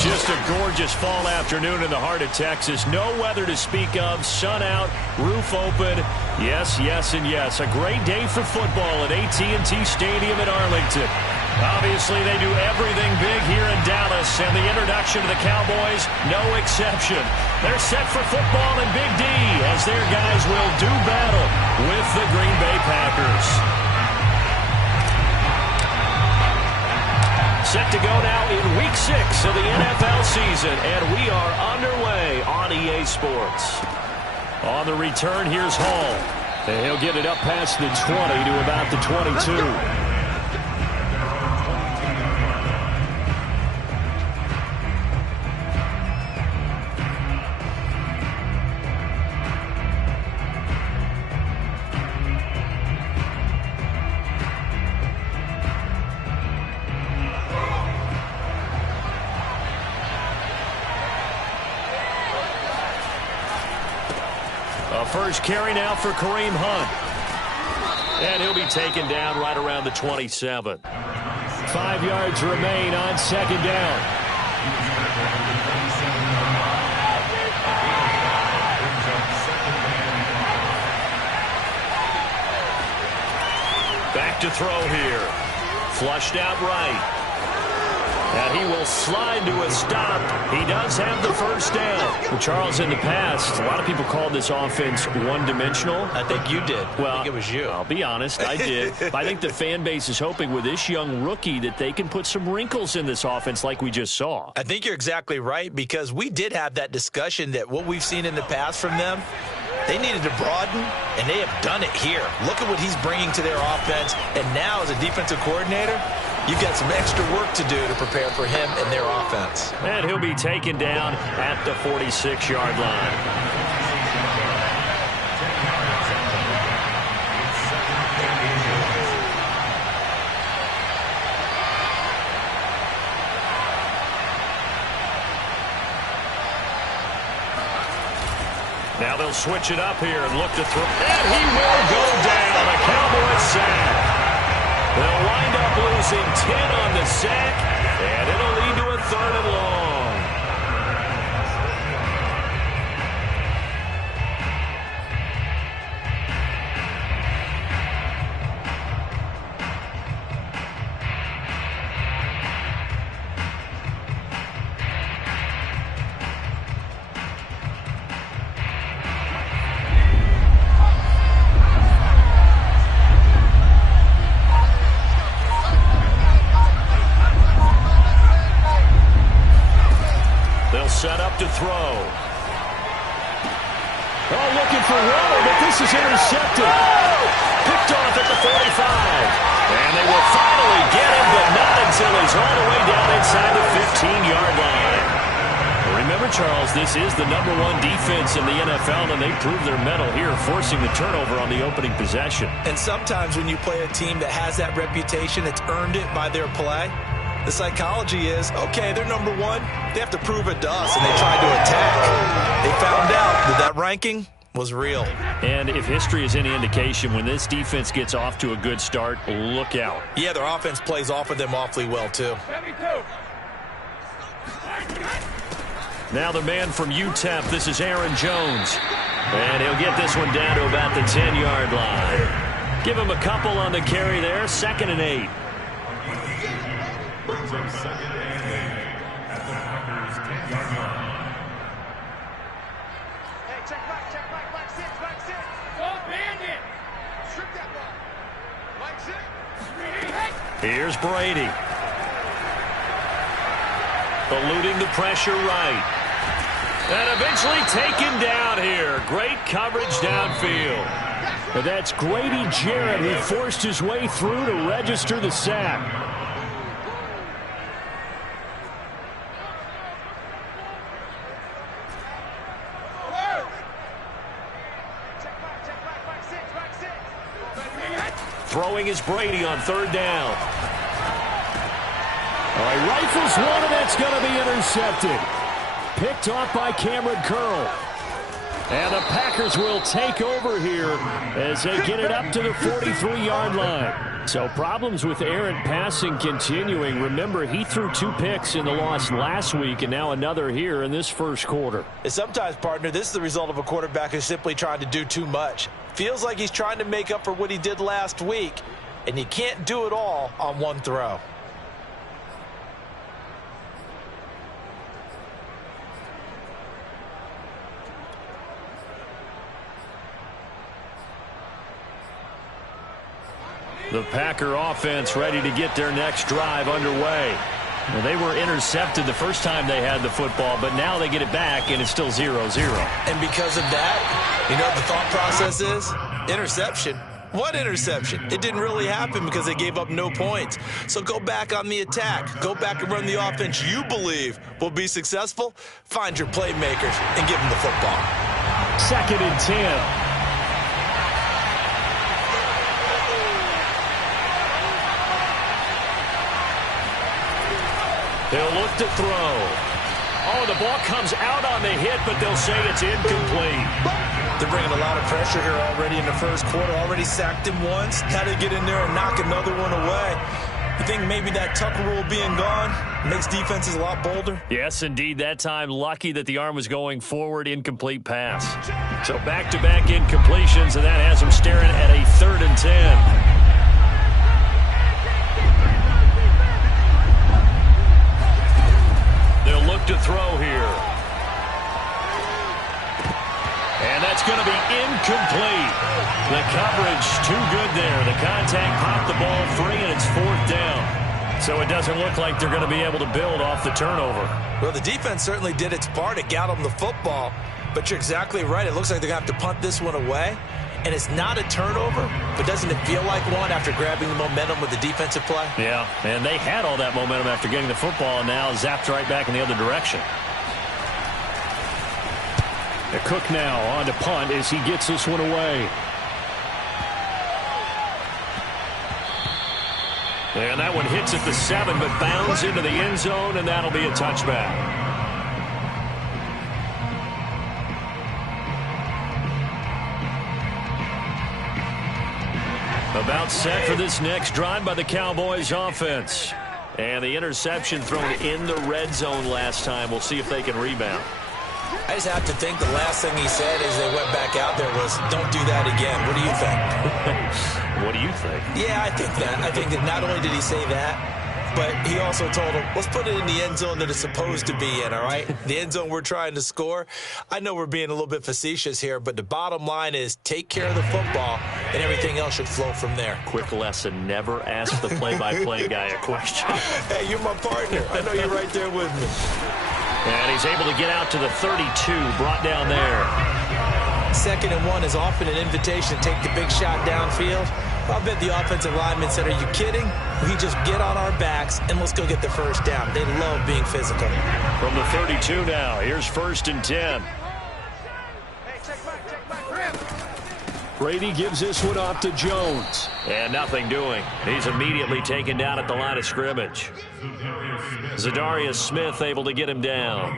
Just a gorgeous fall afternoon in the heart of Texas. No weather to speak of. Sun out, roof open. Yes, yes, and yes. A great day for football at AT&T Stadium in Arlington. Obviously, they do everything big here in Dallas, and the introduction to the Cowboys, no exception. They're set for football in Big D as their guys will do battle with the Green Bay Packers. Set to go now in Week 6 of the NFL season, and we are underway on EA Sports. On the return, here's Hall. And he'll get it up past the 20 to about the 22. First carry now for Kareem Hunt. And he'll be taken down right around the 27. 5 yards remain on second down. Back to throw here. Flushed out right. And he will slide to a stop. He does have the first down. Well, Charles, in the past, a lot of people called this offense one-dimensional. I think you did. Well, I think it was you. I'll be honest, I did. But I think the fan base is hoping with this young rookie that they can put some wrinkles in this offense like we just saw. I think you're exactly right, because we did have that discussion that what we've seen in the past from them, they needed to broaden, and they have done it here. Look at what he's bringing to their offense. And now, as a defensive coordinator, you've got some extra work to do to prepare for him and their offense. And he'll be taken down at the 46-yard line. Now they'll switch it up here and look to throw. And he will go down. A Cowboys sack. They'll wind up losing 10 on the sack, and it'll lead to a 3rd and long. Set up to throw. Oh, looking for Waller, but this is intercepted. Picked off at the 45. And they will finally get him, but not until he's all the way down inside the 15-yard line. Remember, Charles, this is the #1 defense in the NFL, and they proved their mettle here, forcing the turnover on the opening possession. And sometimes when you play a team that has that reputation, it's earned it by their play. The psychology is, okay, they're #1. They have to prove it to us, and they tried to attack. They found out that that ranking was real. And if history is any indication, when this defense gets off to a good start, look out. Yeah, their offense plays off of them awfully well, too. Now the man from UTEP, this is Aaron Jones. And he'll get this one down to about the 10-yard line. Give him a couple on the carry there, 2nd and 8. Here's Brady. Eluding the pressure right. And eventually taken down here. Great coverage downfield. But that's Grady Jarrett who forced his way through to register the sack. Throwing is Brady on 3rd down. All right, rifles one, and that's going to be intercepted. Picked off by Cameron Curl. And the Packers will take over here as they get it up to the 43-yard line. So problems with errant passing continuing. Remember, he threw 2 picks in the loss last week and now another here in this first quarter. And sometimes, partner, this is the result of a quarterback who's simply trying to do too much. Feels like he's trying to make up for what he did last week, and you can't do it all on one throw. The Packer offense ready to get their next drive underway. Well, they were intercepted the first time they had the football, but now they get it back, and it's still 0-0. And because of that, you know what the thought process is? Interception. What interception? It didn't really happen because they gave up no points. So go back on the attack. Go back and run the offense you believe will be successful. Find your playmakers and give them the football. 2nd and 10. They'll look to throw. Oh, the ball comes out on the hit, but they'll say it's incomplete. They're bringing a lot of pressure here already in the first quarter. Already sacked him once. Had to get in there and knock another one away. You think maybe that Tucker rule being gone makes defenses a lot bolder? Yes, indeed. That time, lucky that the arm was going forward. Incomplete pass. So back-to-back incompletions, and that has them staring at a 3rd and 10. They'll look to throw here. And that's going to be incomplete. The coverage too good there. The contact popped the ball free, and it's 4th down. So it doesn't look like they're going to be able to build off the turnover. Well, the defense certainly did its part to got them the football. But you're exactly right. It looks like they're going to have to punt this one away. And it's not a turnover, but doesn't it feel like one after grabbing the momentum with the defensive play? Yeah, and they had all that momentum after getting the football, and now zapped right back in the other direction. The Cook now on to punt as he gets this one away. And that one hits at the 7, but bounds into the end zone, and that'll be a touchback. About set for this next drive by the Cowboys offense. And the interception thrown in the red zone last time. We'll see if they can rebound. I just have to think the last thing he said as they went back out there was, don't do that again. What do you think? What do you think? Yeah, I think that. I think that not only did he say that, but he also told him, let's put it in the end zone that it's supposed to be in, all right? The end zone we're trying to score. I know we're being a little bit facetious here, but the bottom line is take care of the football, and everything else should flow from there. Quick lesson, never ask the play-by-play guy a question. Hey, you're my partner. I know you're right there with me. And he's able to get out to the 32, brought down there. 2nd and 1 is often an invitation to take the big shot downfield. I bet the offensive linemen said, are you kidding? We just get on our backs and let's go get the first down. They love being physical. From the 32 now, here's 1st and 10. Brady gives this one off to Jones. And nothing doing. He's immediately taken down at the line of scrimmage. Zadarius Smith able to get him down.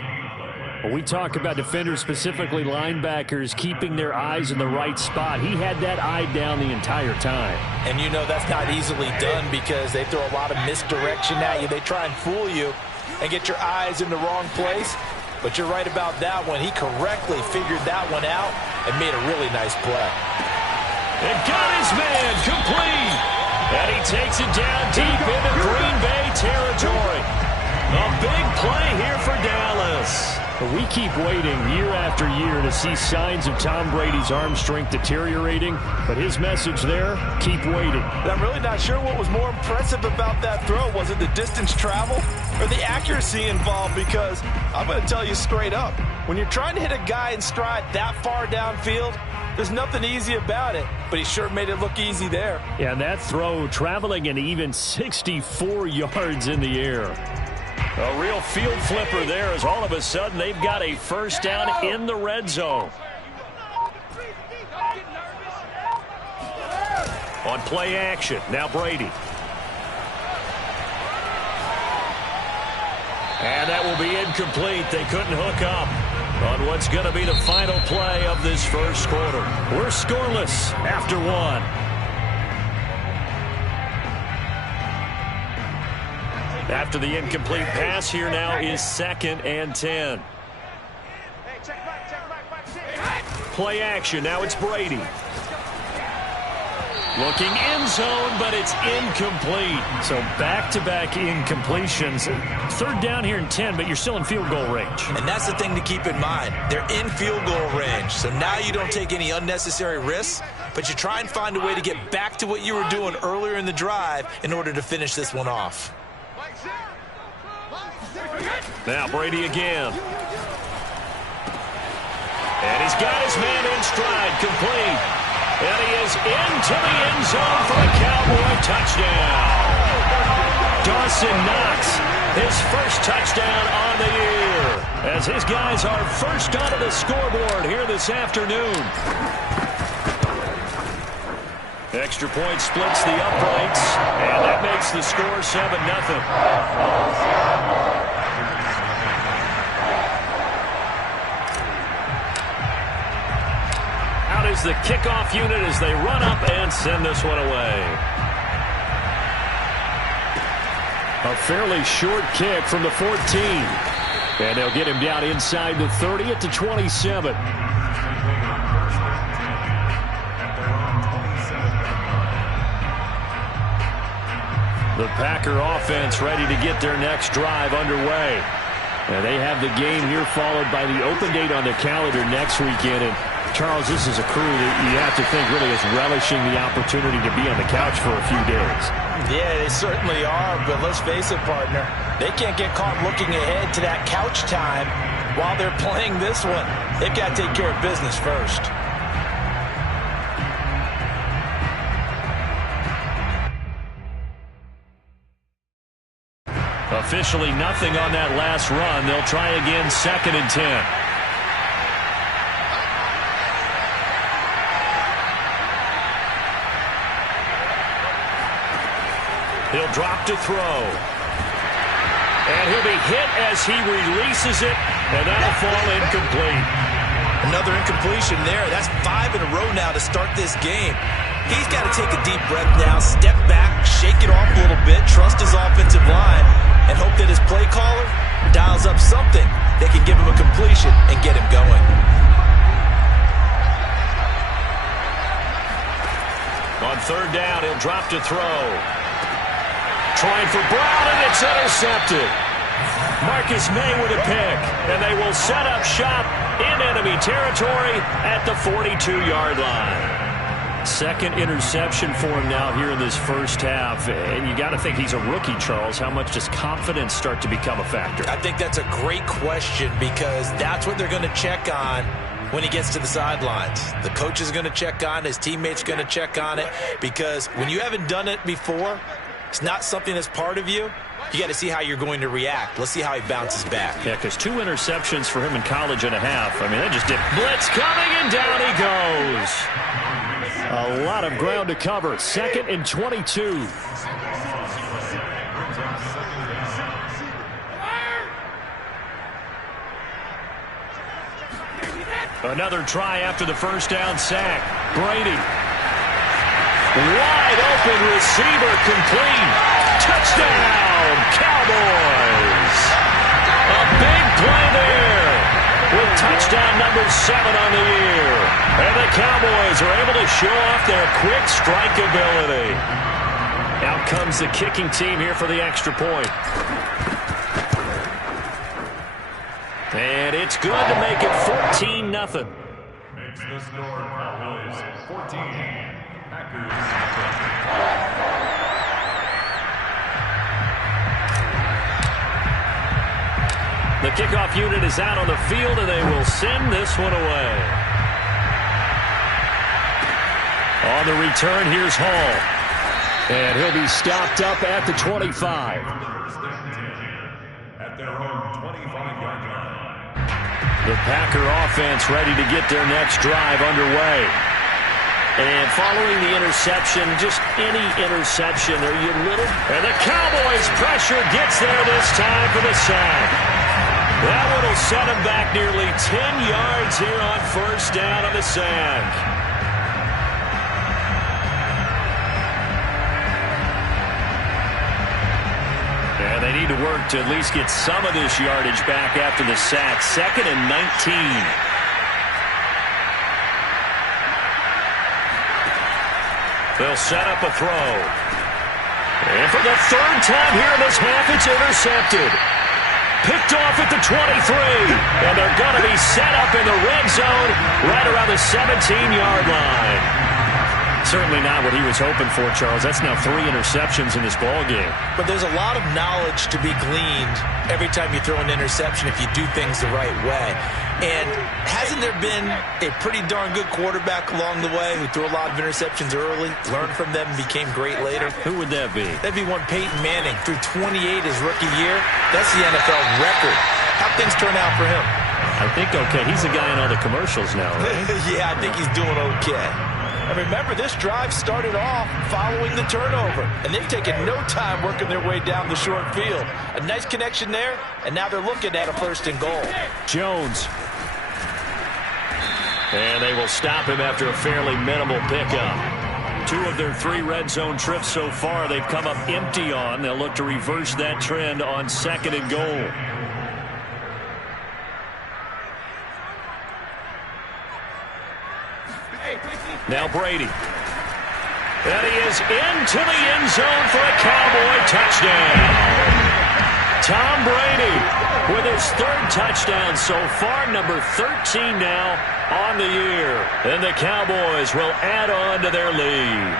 When we talk about defenders, specifically linebackers, keeping their eyes in the right spot, he had that eye down the entire time. And you know that's not easily done because they throw a lot of misdirection at you. They try and fool you and get your eyes in the wrong place. But you're right about that one. He correctly figured that one out and made a really nice play. And got his man complete. And he takes it down deep into Green Bay territory. A big play here for Dallas. We keep waiting year after year to see signs of Tom Brady's arm strength deteriorating, but his message there, keep waiting. And I'm really not sure what was more impressive about that throw. Was it the distance traveled or the accuracy involved? Because I'm going to tell you straight up, when you're trying to hit a guy in stride that far downfield, there's nothing easy about it, but he sure made it look easy there. Yeah, that throw traveling an even 64 yards in the air. A real field flipper there as all of a sudden they've got a first down in the red zone. On play action, now Brady. And that will be incomplete. They couldn't hook up on what's going to be the final play of this first quarter. We're scoreless after one. After the incomplete pass, here now is 2nd and 10. Play action. Now it's Brady. Looking end zone, but it's incomplete. So back-to-back incompletions. 3rd down here and 10, but you're still in field goal range. And that's the thing to keep in mind. They're in field goal range. So now you don't take any unnecessary risks, but you try and find a way to get back to what you were doing earlier in the drive in order to finish this one off. Now Brady again. And he's got his man in stride, complete. And he is into the end zone for a Cowboy touchdown. Dawson Knox, his first touchdown on the year, as his guys are first onto the scoreboard here this afternoon. Extra point splits the uprights, and that makes the score 7-0. Is the kickoff unit as they run up and send this one away. A fairly short kick from the 14. And they'll get him down inside the 30 at the 27. The Packer offense ready to get their next drive underway. And they have the game here followed by the open date on the calendar next weekend. And Charles, this is a crew that you have to think really is relishing the opportunity to be on the couch for a few days. Yeah, they certainly are, but let's face it, partner. They can't get caught looking ahead to that couch time while they're playing this one. They've got to take care of business first. Officially nothing on that last run. They'll try again, 2nd and 10. He'll drop to throw. And he'll be hit as he releases it, and that'll fall incomplete. Another incompletion there. That's 5 in a row now to start this game. He's got to take a deep breath now, step back, shake it off a little bit, trust his offensive line, and hope that his play caller dials up something that can give him a completion and get him going. On 3rd down, he'll drop to throw. Trying for Brown, and it's intercepted. Marcus May with a pick, and they will set up shop in enemy territory at the 42-yard line. 2nd interception for him now here in this first half, and you got to think he's a rookie, Charles. How much does confidence start to become a factor? I think that's a great question because that's what they're going to check on when he gets to the sidelines. The coach is going to check on it, his teammates going to check on it, because when you haven't done it before, it's not something that's part of you. You got to see how you're going to react. Let's see how he bounces back. Yeah, because 2 interceptions for him in college and a half. I mean, they just did. Blitz coming, and down he goes. A lot of ground to cover. 2nd and 22. Another try after the first down sack. Brady. Wide open receiver, complete. Touchdown, Cowboys. A big play there with touchdown number 7 on the year. And the Cowboys are able to show off their quick strike ability. Out comes the kicking team here for the extra point. And it's good to make it 14-0. Makes the score Cowboys 14. The kickoff unit is out on the field, and they will send this one away. On the return, here's Hall. And he'll be stopped up at the 25. At their own 25-yard line. The Packer offense ready to get their next drive underway. And following the interception, just any interception, are you little? And the Cowboys' pressure gets there this time for the sack. That one will set him back nearly 10 yards here on first down on the sack. And And they need to work to at least get some of this yardage back after the sack. 2nd and 19. They'll set up a throw. And for the 3rd time here in this half, it's intercepted. Picked off at the 23. And they're going to be set up in the red zone right around the 17-yard line. Certainly not what he was hoping for, Charles. That's now 3 interceptions in this ball game. But there's a lot of knowledge to be gleaned every time you throw an interception if you do things the right way. And hasn't there been a pretty darn good quarterback along the way who threw a lot of interceptions early, learned from them, and became great later? Who would that be? That'd be one Peyton Manning. Threw 28 his rookie year. That's the NFL record. How'd things turn out for him? I think okay. He's the guy in all the commercials now, right? Yeah, I think he's doing okay. And remember, this drive started off following the turnover, and they've taken no time working their way down the short field. A nice connection there, and now they're looking at a 1st and goal. Jones. And they will stop him after a fairly minimal pickup. 2 of their 3 red zone trips so far they've come up empty on. They'll look to reverse that trend on 2nd and goal. Now Brady. And he is into the end zone for a Cowboy touchdown. Tom Brady with his 3rd touchdown so far, number 13 now on the year. And the Cowboys will add on to their lead.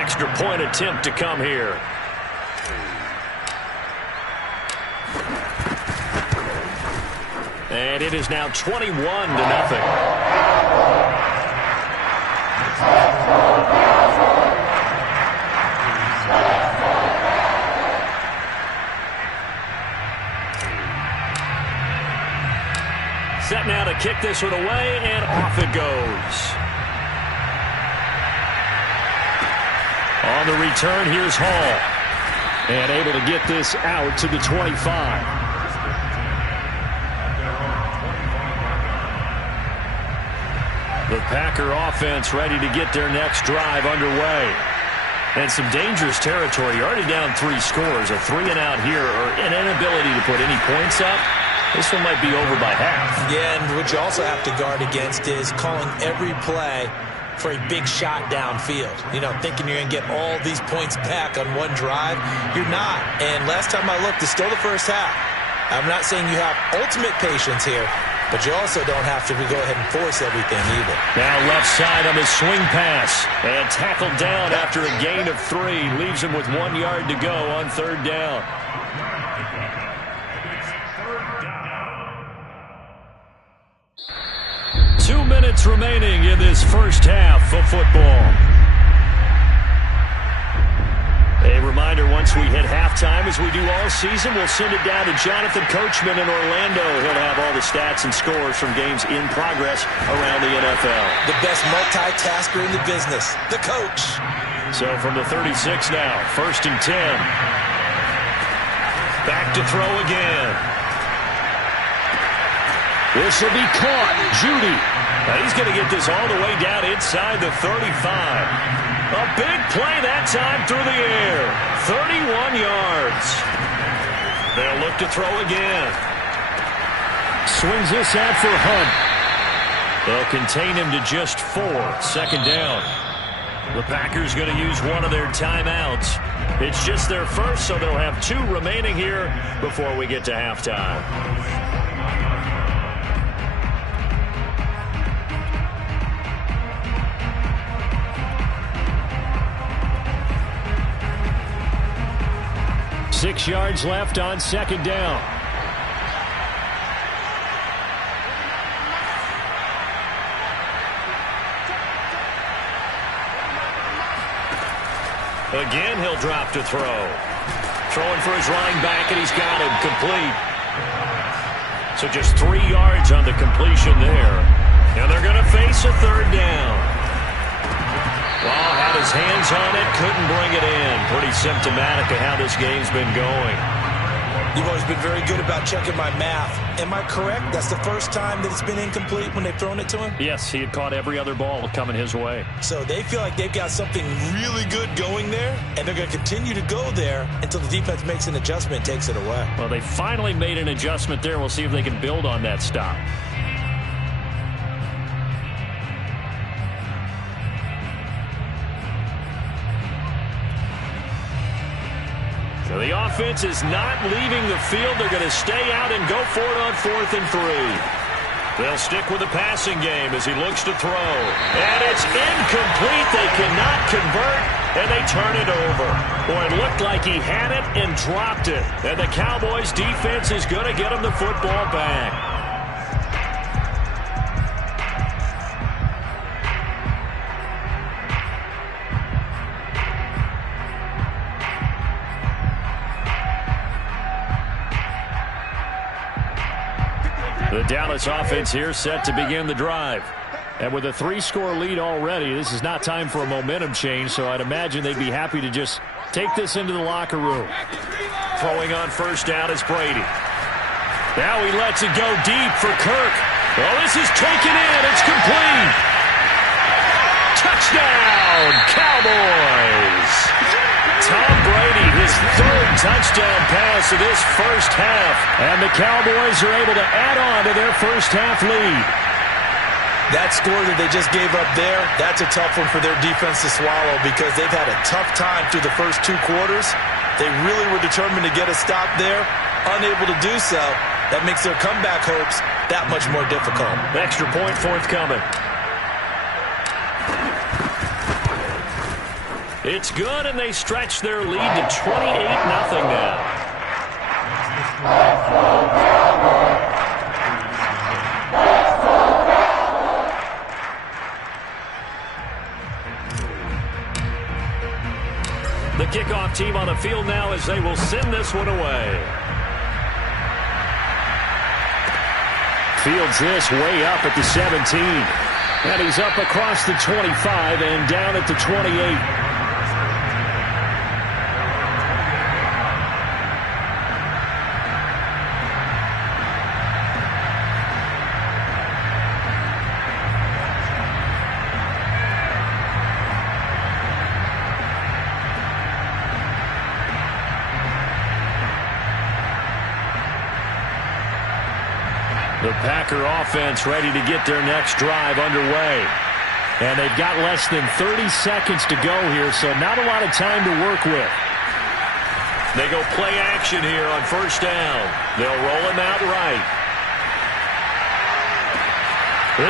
Extra point attempt to come here. And it is now 21-0. Set now to kick this one away, and off it goes. On the return, here's Hall. And able to get this out to the 25. The Packer offense ready to get their next drive underway. And some dangerous territory. You're already down 3 scores. A 3-and-out here, or an inability to put any points up. This one might be over by half. Yeah, and what you also have to guard against is calling every play for a big shot downfield. You know, thinking you're going to get all these points back on one drive. You're not. And last time I looked, it's still the first half. I'm not saying you have ultimate patience here, but you also don't have to go ahead and force everything either. Now left side on the swing pass. And tackled down after a gain of 3. Leaves him with 1 yard to go on 3rd down. 2 minutes remaining in this first half of football. A reminder, once we hit halftime, as we do all season, we'll send it down to Jonathan Coachman in Orlando. He'll have all the stats and scores from games in progress around the NFL. The best multitasker in the business, the coach. So from the 36 now, 1st and 10. Back to throw again. This will be caught. Judy. Now he's going to get this all the way down inside the 35. A big play that time through the air. 31 yards. They'll look to throw again. Swings this out for Hunt. They'll contain him to just 4. 2nd down. The Packers going to use one of their timeouts. It's just their first, so they'll have 2 remaining here before we get to halftime. Six yards left on 2nd down. Again, he'll drop to throw. Throwing for his running back, and he's got him complete. So just 3 yards on the completion there. And they're going to face a 3rd down. Well, had his hands on it, couldn't bring it in. Pretty symptomatic of how this game's been going. You've always been very good about checking my math. Am I correct? That's the first time that it's been incomplete when they've thrown it to him? Yes, he had caught every other ball coming his way. So they feel like they've got something really good going there, and they're going to continue to go there until the defense makes an adjustment and takes it away. Well, they finally made an adjustment there. We'll see if they can build on that stop. So the offense is not leaving the field. They're going to stay out and go for it on 4th and 3. They'll stick with the passing game as he looks to throw. And it's incomplete. They cannot convert, and they turn it over. Boy, it looked like he had it and dropped it. And the Cowboys' defense is going to get him the football back. The Dallas offense here set to begin the drive. And with a 3-score lead already, this is not time for a momentum change, so I'd imagine they'd be happy to just take this into the locker room. Throwing on first down is Brady. Now he lets it go deep for Kirk. Well, this is taken in. It's complete. Touchdown, Cowboys. Tom Brady, his 3rd touchdown pass of this first half. And the Cowboys are able to add on to their first half lead. That score that they just gave up there, that's a tough one for their defense to swallow because they've had a tough time through the first 2 quarters. They really were determined to get a stop there, unable to do so. That makes their comeback hopes that much more difficult. Extra point forthcoming. It's good, and they stretch their lead to 28-0 now. The kickoff team on the field now as they will send this one away. Fields this way up at the 17. And he's up across the 25 and down at the 28. The Packer offense ready to get their next drive underway. And they've got less than 30 seconds to go here, so not a lot of time to work with. They go play action here on first down. They'll roll him out right.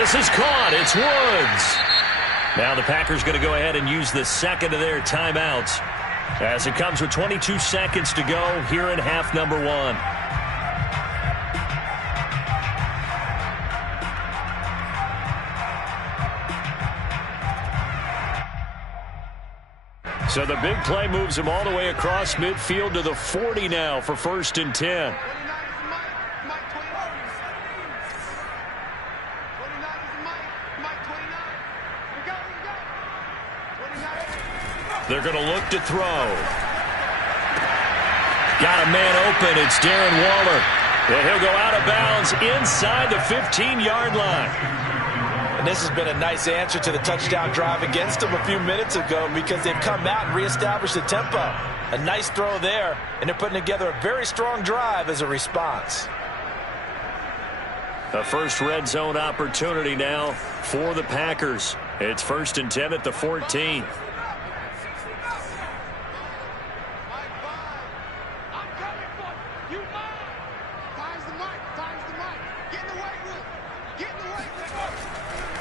This is caught. It's Woods. Now the Packers going to go ahead and use the second of their timeouts as it comes with 22 seconds to go here in half number 1. So the big play moves him all the way across midfield to the 40 now for 1st and 10. They're going to look to throw. Got a man open. It's Darren Waller. And he'll go out of bounds inside the 15-yard line. And this has been a nice answer to the touchdown drive against them a few minutes ago because they've come out and reestablished the tempo. A nice throw there, and they're putting together a very strong drive as a response. A first red zone opportunity now for the Packers. It's 1st and 10 at the 14.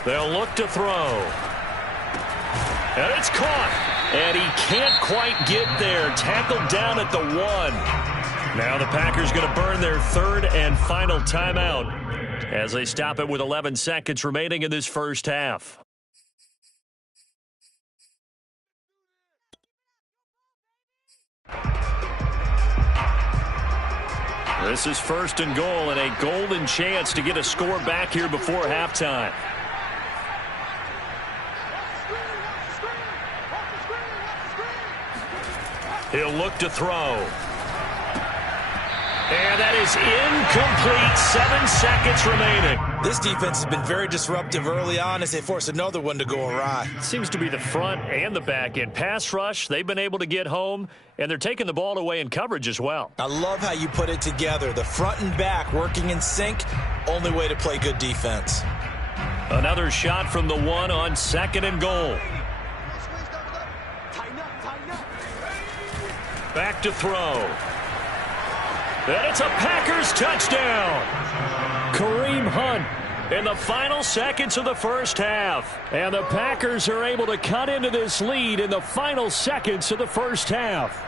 They'll look to throw. And it's caught. And he can't quite get there. Tackled down at the 1. Now the Packers going to burn their 3rd and final timeout as they stop it with 11 seconds remaining in this first half. This is 1st and goal and a golden chance to get a score back here before halftime. He'll look to throw. And that is incomplete. 7 seconds remaining. This defense has been very disruptive early on as they force another one to go awry. Seems to be the front and the back end. Pass rush, they've been able to get home, and they're taking the ball away in coverage as well. I love how you put it together. The front and back working in sync, only way to play good defense. Another shot from the one on 2nd and goal. Back to throw. And it's a Packers touchdown. Kareem Hunt in the final seconds of the first half. And the Packers are able to cut into this lead in the final seconds of the first half.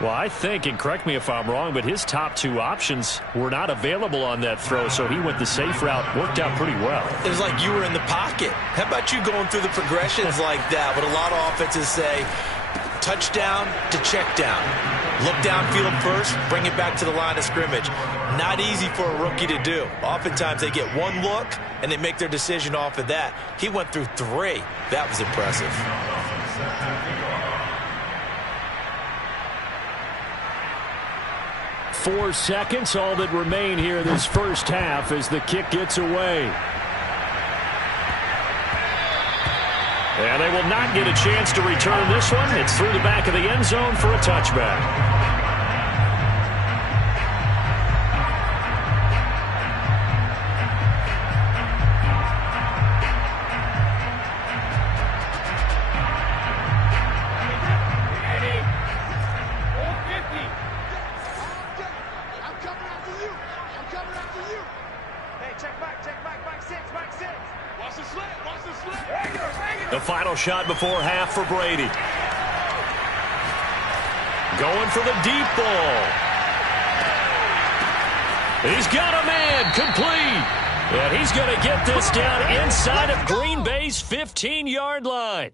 Well, I think, and correct me if I'm wrong, but his top 2 options were not available on that throw, so he went the safe route. Worked out pretty well. It was like you were in the pocket. How about you going through the progressions like that? What a lot of offenses say, touchdown to check down. Look downfield first, bring it back to the line of scrimmage. Not easy for a rookie to do. Oftentimes they get one look, and they make their decision off of that. He went through 3. That was impressive. 4 seconds, all that remain here in this first half as the kick gets away. And they will not get a chance to return this one. It's through the back of the end zone for a touchback. The final shot before half for Brady. Going for the deep ball. He's got a man, complete. And he's going to get this down inside of Green Bay's 15-yard line.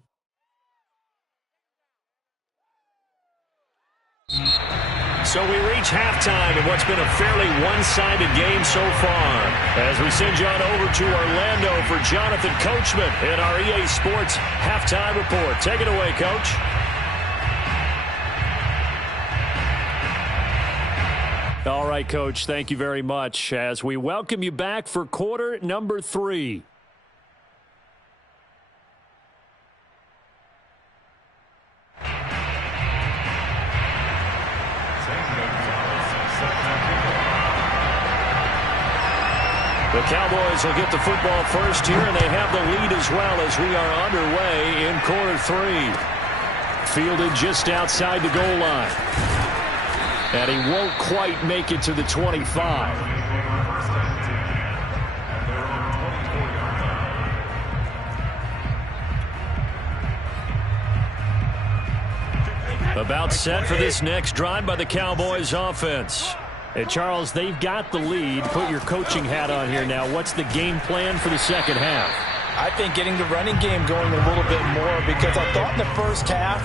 So we reach halftime in what's been a fairly one-sided game so far. As we send you on over to Orlando for Jonathan Coachman in our EA Sports Halftime Report. Take it away, Coach. All right, Coach, thank you very much as we welcome you back for quarter number 3. The Cowboys will get the football first here, and they have the lead as well as we are underway in quarter 3. Fielded just outside the goal line. And he won't quite make it to the 25. About set for this next drive by the Cowboys offense. And Charles, they've got the lead. Put your coaching hat on here now. What's the game plan for the second half? I think getting the running game going a little bit more, because I thought in the first half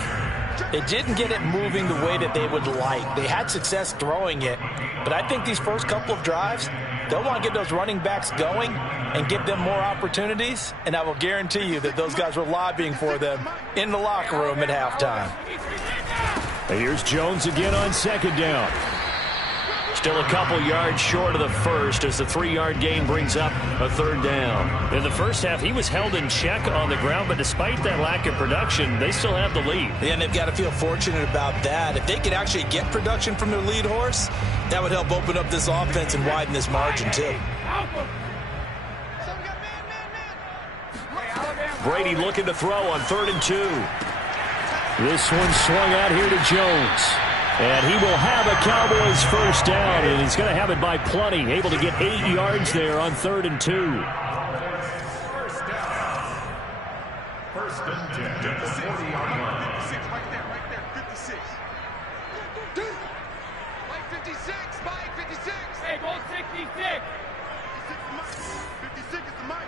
it didn't get it moving the way that they would like. They had success throwing it, but I think these first couple of drives, they'll want to get those running backs going and give them more opportunities, and I will guarantee you that those guys were lobbying for them in the locker room at halftime. And here's Jones again on second down. Still a couple yards short of the first as the 3-yard gain brings up a third down. In the first half, he was held in check on the ground, but despite that lack of production, they still have the lead. Yeah, and they've got to feel fortunate about that. If they could actually get production from their lead horse, that would help open up this offense and widen this margin too. Brady looking to throw on 3rd and 2. This one swung out here to Jones. And he will have a Cowboys first down, and he's going to have it by plenty. Able to get 8 yards there on 3rd and 2. First and 10 at the 40-yard line. 56, right there, 56. Mike 56, Mike 56. Hey, go 66. 56 is the Mike.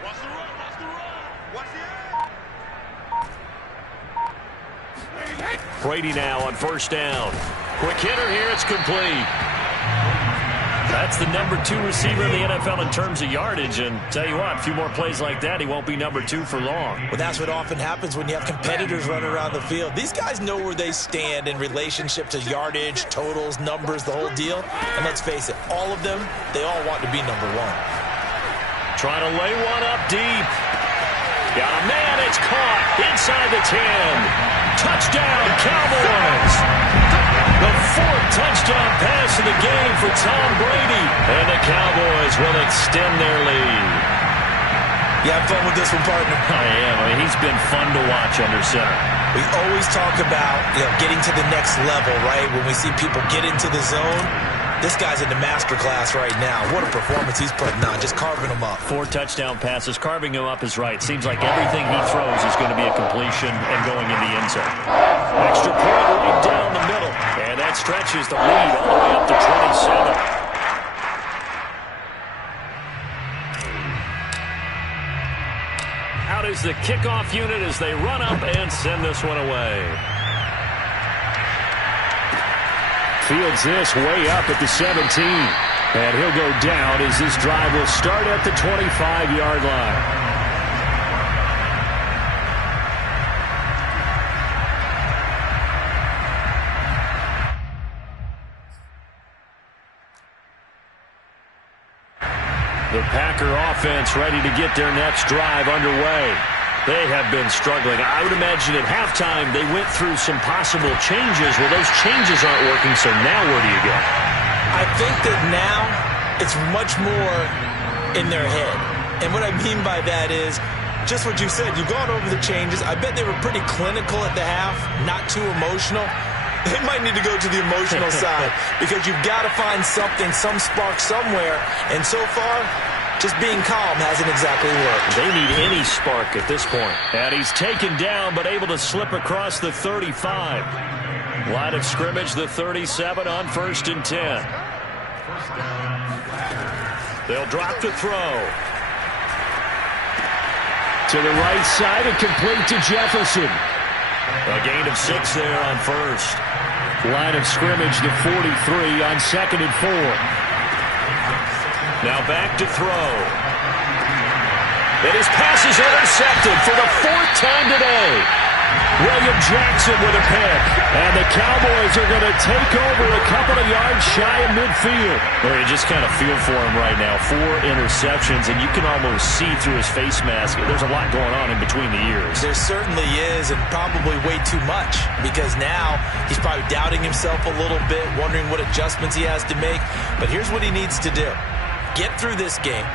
Watch the run, watch the run. Watch the end. Brady now on first down. Quick hitter here, it's complete. That's the #2 receiver in the NFL in terms of yardage. And tell you what, a few more plays like that, he won't be #2 for long. Well, that's what often happens when you have competitors running around the field. These guys know where they stand in relationship to yardage, totals, numbers, the whole deal. And let's face it, all of them, they all want to be #1. Trying to lay one up deep. Got a man, it's caught inside the 10. Touchdown, Cowboys. The 4th touchdown pass of the game for Tom Brady. And the Cowboys will extend their lead. You have fun with this one, partner? I am. I mean, he's been fun to watch under center. We always talk about, getting to the next level, right? When we see people get into the zone, this guy's in the master class right now. What a performance he's putting on, just carving them up. 4 touchdown passes. Carving him up is right. Seems like everything he throws is going to be a completion and going in the end zone. Extra point right down the middle. And that stretches the lead all the way up to 27. Out is the kickoff unit as they run up and send this one away. Fields this way up at the 17. And he'll go down as this drive will start at the 25-yard line. The Packer offense ready to get their next drive underway. They have been struggling. I would imagine at halftime they went through some possible changes. Well, those changes aren't working, so now where do you go? I think that now it's much more in their head. And what I mean by that is just what you said. You've gone over the changes. I bet they were pretty clinical at the half, not too emotional. They might need to go to the emotional side because you've got to find something, some spark somewhere. And so far, just being calm hasn't exactly worked. They need any spark at this point. And he's taken down but able to slip across the 35. Line of scrimmage, the 37 on 1st and 10. They'll drop to throw. To the right side and complete to Jefferson. A gain of 6 there on 1st. Line of scrimmage, the 43 on 2nd and 4. Now back to throw. And his pass is intercepted for the 4th time today. William Jackson with a pick. And the Cowboys are going to take over a couple of yards shy of midfield. Well, you just kind of feel for him right now. 4 interceptions, and you can almost see through his face mask. There's a lot going on in between the ears. There certainly is, and probably way too much, because now he's probably doubting himself a little bit, wondering what adjustments he has to make. But here's what he needs to do. Get through this game.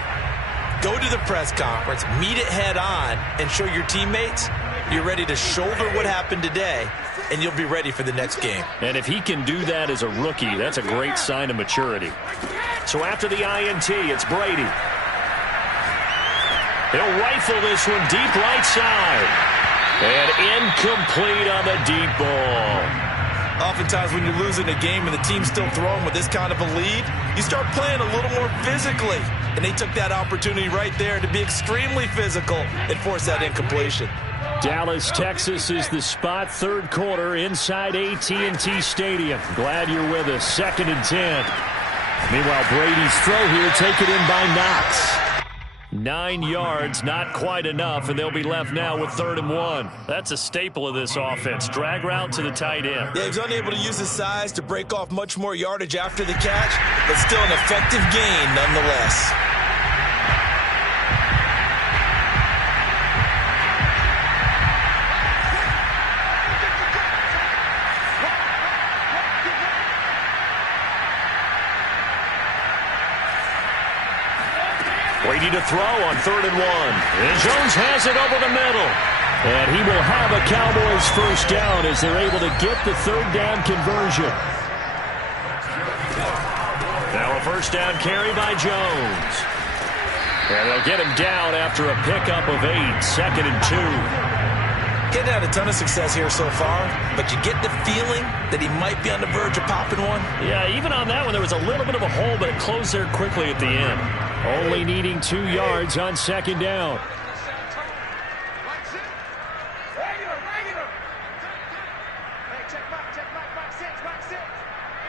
Go to the press conference, meet it head on, and show your teammates you're ready to shoulder what happened today, and you'll be ready for the next game. And if he can do that as a rookie, that's a great sign of maturity. So after the INT, it's Brady. He'll rifle this one deep right side. And incomplete on the deep ball. Oftentimes when you're losing a game and the team's still throwing with this kind of a lead, you start playing a little more physically. And they took that opportunity right there to be extremely physical and force that incompletion. Dallas, Texas is the spot, 3rd quarter inside AT&T Stadium. Glad you're with us. 2nd and 10. Meanwhile, Brady's throw here taken in by Knox. 9 yards, not quite enough, and they'll be left now with 3rd and 1. That's a staple of this offense. Drag route to the tight end. Yeah, he's unable to use his size to break off much more yardage after the catch, but still an effective gain nonetheless. Brady to throw on 3rd and 1. And Jones has it over the middle. And he will have a Cowboys 1st down as they're able to get the 3rd down conversion. Now a 1st down carry by Jones. And they'll get him down after a pickup of 8. 2nd and 2. Getting had a ton of success here so far, but you get the feeling that he might be on the verge of popping one. Yeah, even on that one, there was a little bit of a hole, but it closed there quickly at the end. Only needing 2 yards on 2nd down.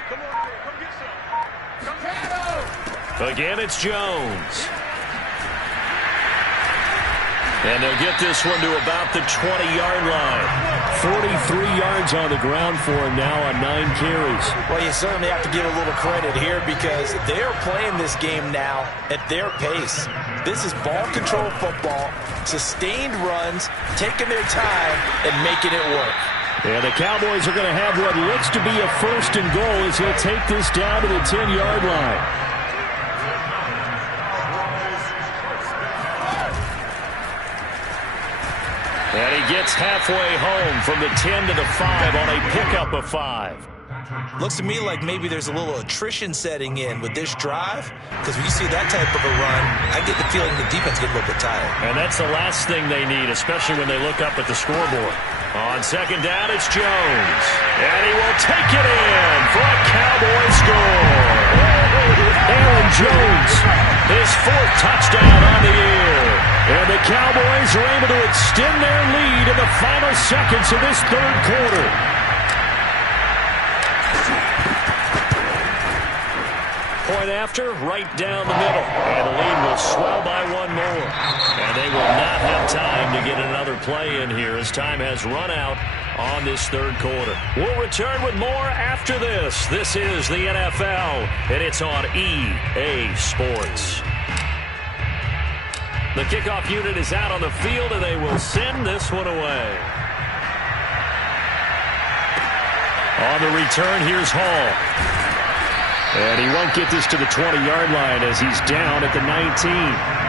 Come on, come get some. Come get some. Again, it's Jones. And they'll get this one to about the 20-yard line. 43 yards on the ground for him now on 9 carries. Well, you certainly have to give a little credit here because they are playing this game now at their pace. This is ball control football, sustained runs, taking their time, and making it work. And the Cowboys are going to have what looks to be a 1st and goal as he'll take this down to the 10-yard line. And he gets halfway home from the 10 to the 5 on a pickup of 5. Looks to me like maybe there's a little attrition setting in with this drive, because when you see that type of a run, I get the feeling the defense get a little bit tired. And that's the last thing they need, especially when they look up at the scoreboard. On 2nd down, it's Jones. And he will take it in for a Cowboy score. Aaron Jones, his 4th touchdown on the year. And the Cowboys are able to extend their lead in the final seconds of this 3rd quarter. Point after, right down the middle. And the lead will swell by 1 more. And they will not have time to get another play in here as time has run out on this 3rd quarter. We'll return with more after this. This is the NFL, and it's on EA Sports. The kickoff unit is out on the field, and they will send this one away. On the return, here's Hall. And he won't get this to the 20-yard line as he's down at the 19.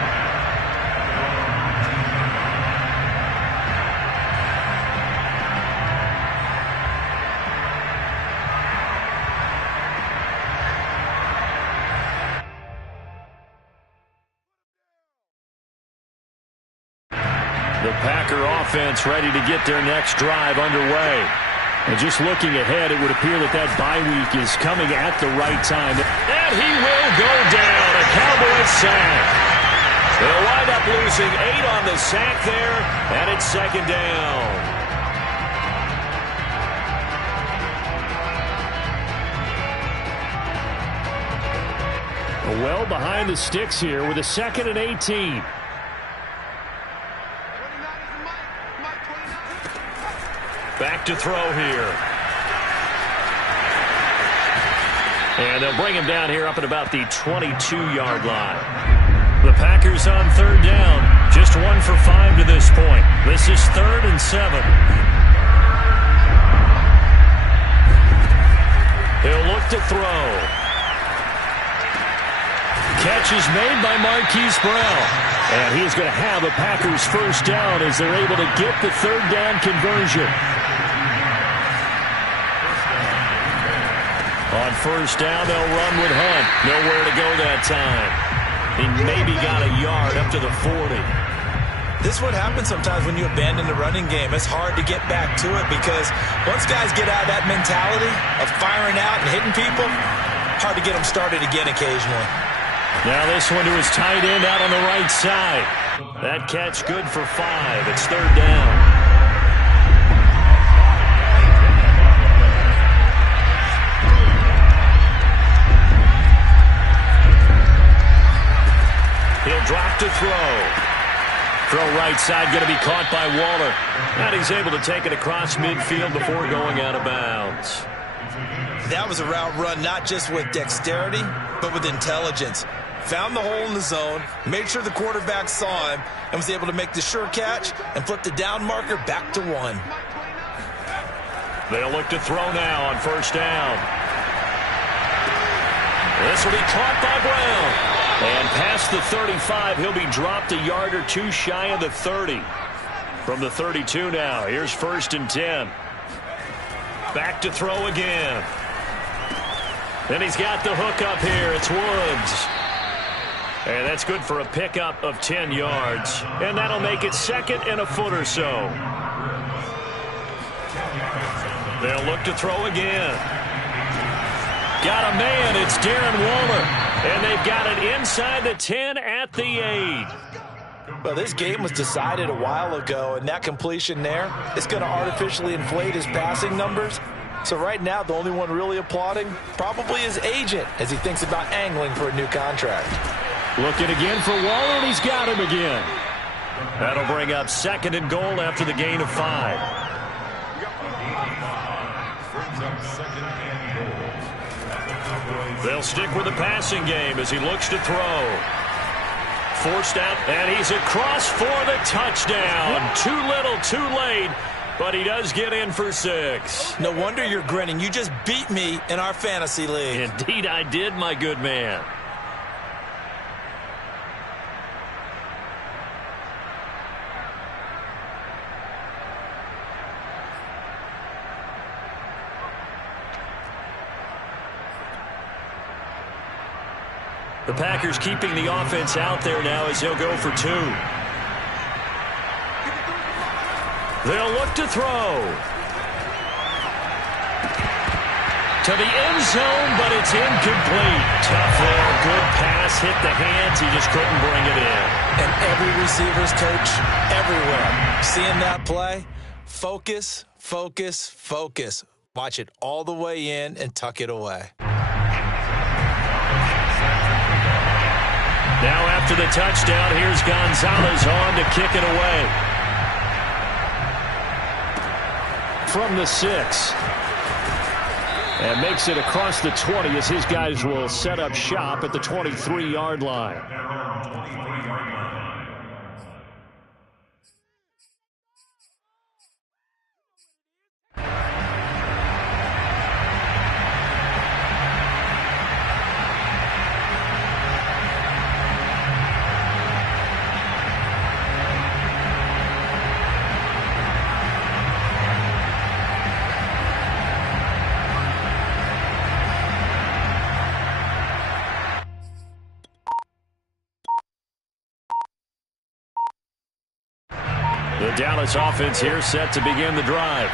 The Packer offense ready to get their next drive underway. And just looking ahead, it would appear that that bye week is coming at the right time. And he will go down. A Cowboys sack. They'll wind up losing 8 on the sack there, and it's 2nd down. Well behind the sticks here with a 2nd and 18. Back to throw here. And they'll bring him down here up at about the 22-yard line. The Packers on 3rd down. Just 1 for 5 to this point. This is 3rd and 7. He'll look to throw. Catch is made by Marquise Brown. And he's going to have a Packers 1st down as they're able to get the 3rd down conversion. On 1st down, they'll run with Hunt. Nowhere to go that time. He maybe got a yard up to the 40. This is what happens sometimes when you abandon the running game. It's hard to get back to it because once guys get out of that mentality of firing out and hitting people, hard to get them started again occasionally. Now this one to his tight end out on the right side. That catch good for 5. It's 3rd down. He'll drop to throw. Throw right side, going to be caught by Waller. And he's able to take it across midfield before going out of bounds. That was a route run not just with dexterity, but with intelligence. Found the hole in the zone, made sure the quarterback saw him, and was able to make the sure catch and flip the down marker back to 1. They'll look to throw now on 1st down. This will be caught by Brown. And past the 35, he'll be dropped a yard or 2 shy of the 30. From the 32 now, here's 1st and 10. Back to throw again. And he's got the hook up here. It's Woods. And that's good for a pickup of 10 yards. And that'll make it 2nd and a foot or so. They'll look to throw again. Got a man. It's Darren Waller. And they've got it inside the 10 at the 8. Well, this game was decided a while ago, and that completion there is going to artificially inflate his passing numbers. So right now, the only one really applauding probably his agent as he thinks about angling for a new contract. Looking again for Waller, and he's got him again. That'll bring up 2nd and goal after the gain of 5. They'll stick with the passing game as he looks to throw. Forced out, and he's across for the touchdown. Too little, too late, but he does get in for 6. No wonder you're grinning. You just beat me in our fantasy league. Indeed I did, my good man. The Packers keeping the offense out there now as he'll go for 2. They'll look to throw. To the end zone, but it's incomplete. Tough there. Good pass. Hit the hands. He just couldn't bring it in. And every receiver's coach everywhere. Seeing that play, focus, focus, focus. Watch it all the way in and tuck it away. Now after the touchdown, here's Gonzalez on to kick it away. From the 6. And makes it across the 20 as his guys will set up shop at the 23-yard line. The Dallas offense here set to begin the drive.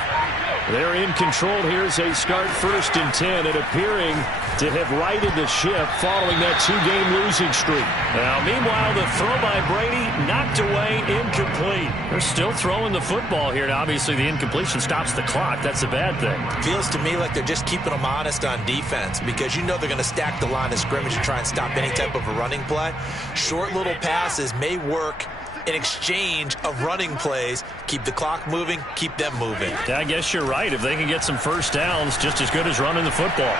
They're in control here as they start 1st and 10 and appearing to have righted the ship following that 2-game losing streak. Now, meanwhile, the throw by Brady knocked away, incomplete. They're still throwing the football here. Now, obviously, the incompletion stops the clock. That's a bad thing. Feels to me like they're just keeping them honest on defense because you know they're going to stack the line of scrimmage and try and stop any type of a running play. Short little passes may work in exchange of running plays. Keep the clock moving, keep them moving. Yeah, I guess you're right. If they can get some first downs, just as good as running the football.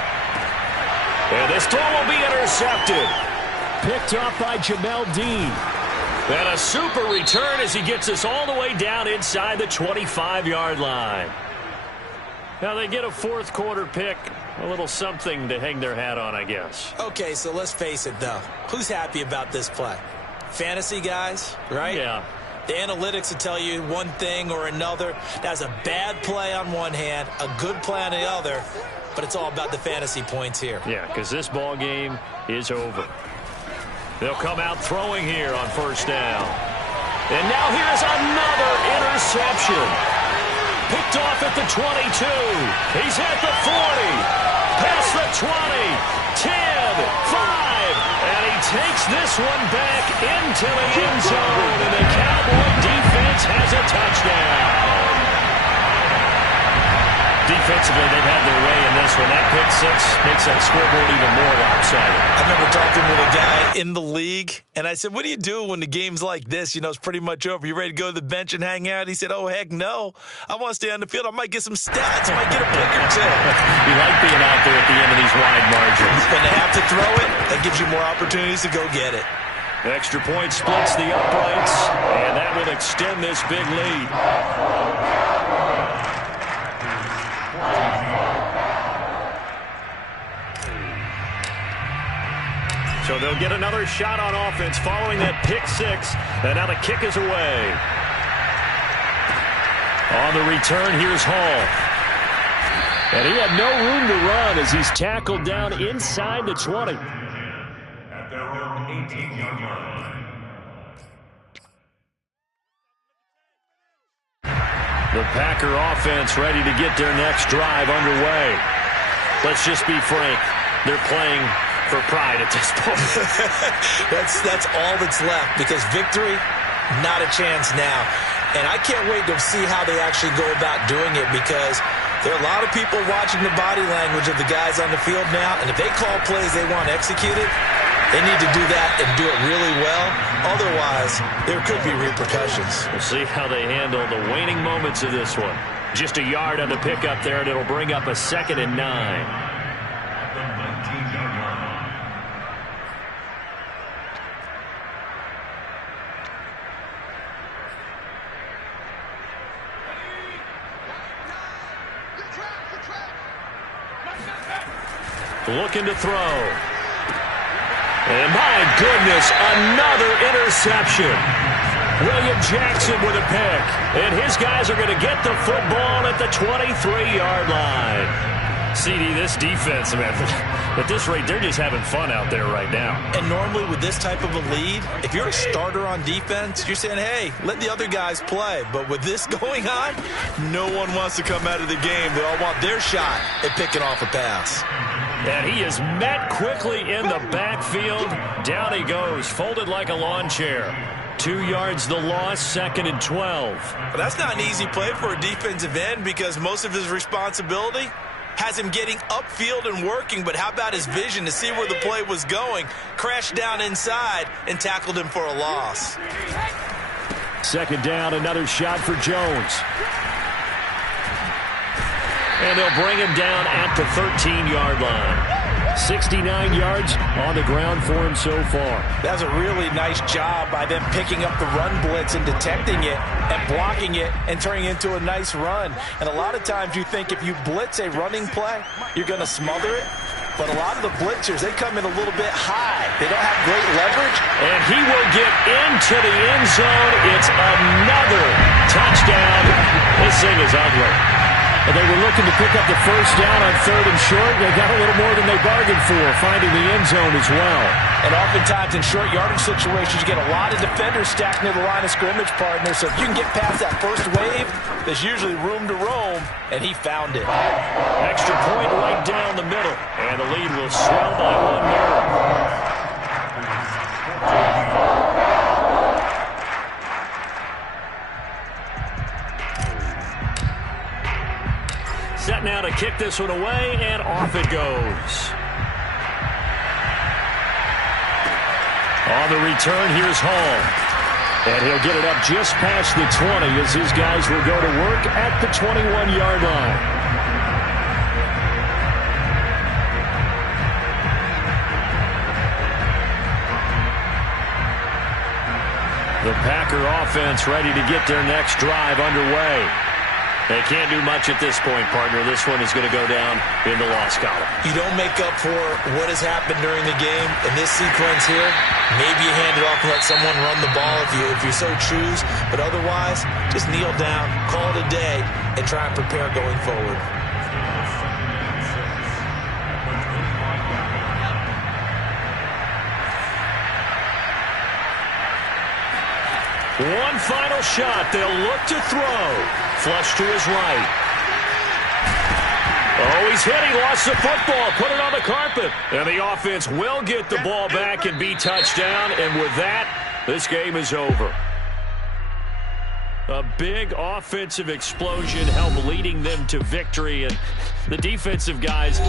And this throw will be intercepted. Picked off by Jamel Dean. And a super return as he gets us all the way down inside the 25-yard line. Now they get a 4th quarter pick. A little something to hang their hat on, I guess. Okay, so let's face it, though. Who's happy about this play? Fantasy guys, right? Yeah. The analytics will tell you one thing or another. That's a bad play on one hand, a good play on the other, but it's all about the fantasy points here. Yeah, because this ball game is over. They'll come out throwing here on 1st down. And now here's another interception. Picked off at the 22. He's at the 40. Past the 20. 10. 5. And he takes this one back into the end zone, and the Cowboy defense has a touchdown. Defensively, they've had their way in this one. That pick 6 makes that scoreboard even more lopsided. I remember talking with a guy in the league, and I said, what do you do when the game's like this? You know, it's pretty much over. You ready to go to the bench and hang out? He said, oh, heck no. I want to stay on the field. I might get some stats. I might get a pick or 2. You like being out there at the end of these wide margins. When they have to throw it, that gives you more opportunities to go get it. Extra point splits the uprights, and that will extend this big lead. So they'll get another shot on offense following that pick 6. And now the kick is away. On the return, here's Hall. And he had no room to run as he's tackled down inside the 20. At their own 18-yard line. The Packer offense ready to get their next drive underway. Let's just be frank. They're playing for pride at this point. That's all that's left because victory, not a chance now. And I can't wait to see how they actually go about doing it because There are a lot of people watching the body language of the guys on the field now, and if they call plays they want executed, they need to do that and do it really well. Otherwise, there could be repercussions. We'll see how they handle the waning moments of this one. Just a yard on the pickup there, and it'll bring up a 2nd and 9. Looking to throw. And my goodness, another interception. William Jackson with a pick. And his guys are going to get the football at the 23-yard line. CD, this defense, man, at this rate, they're just having fun out there right now. And normally with this type of a lead, if you're a starter on defense, you're saying, hey, let the other guys play. But with this going on, no one wants to come out of the game. They all want their shot at picking off a pass. And he is met quickly in the backfield. Down he goes, folded like a lawn chair. 2 yards the loss, 2nd and 12. But that's not an easy play for a defensive end because most of his responsibility has him getting upfield and working. But how about his vision to see where the play was going? Crashed down inside and tackled him for a loss. 2nd down, another shot for Jones. And they'll bring him down at the 13-yard line. 69 yards on the ground for him so far. That's a really nice job by them picking up the run blitz and detecting it and blocking it and turning it into a nice run. And a lot of times you think if you blitz a running play, you're going to smother it. But a lot of the blitzers, they come in a little bit high. They don't have great leverage. And he will get into the end zone. It's another touchdown. This thing is ugly. And they were looking to pick up the first down on 3rd and short. They got a little more than they bargained for, finding the end zone as well. And oftentimes in short yardage situations, you get a lot of defenders stacked near the line of scrimmage partners. So if you can get past that first wave, there's usually room to roam, and he found it. Extra point right down the middle. And the lead will swell by 1 more. Set now to kick this one away, and off it goes. On the return, here's Hall. And he'll get it up just past the 20 as his guys will go to work at the 21-yard line. The Packer offense ready to get their next drive underway. They can't do much at this point, partner. This one is going to go down in the loss column. You don't make up for what has happened during the game. In this sequence here, maybe you hand it off and let someone run the ball if you so choose. But otherwise, just kneel down, call it a day, and try and prepare going forward. One final shot. They'll look to throw. Flush to his right. Oh, he's hit. He lost the football. Put it on the carpet. And the offense will get the ball back and be touchdown. And with that, this game is over. A big offensive explosion helped leading them to victory. And the defensive guys...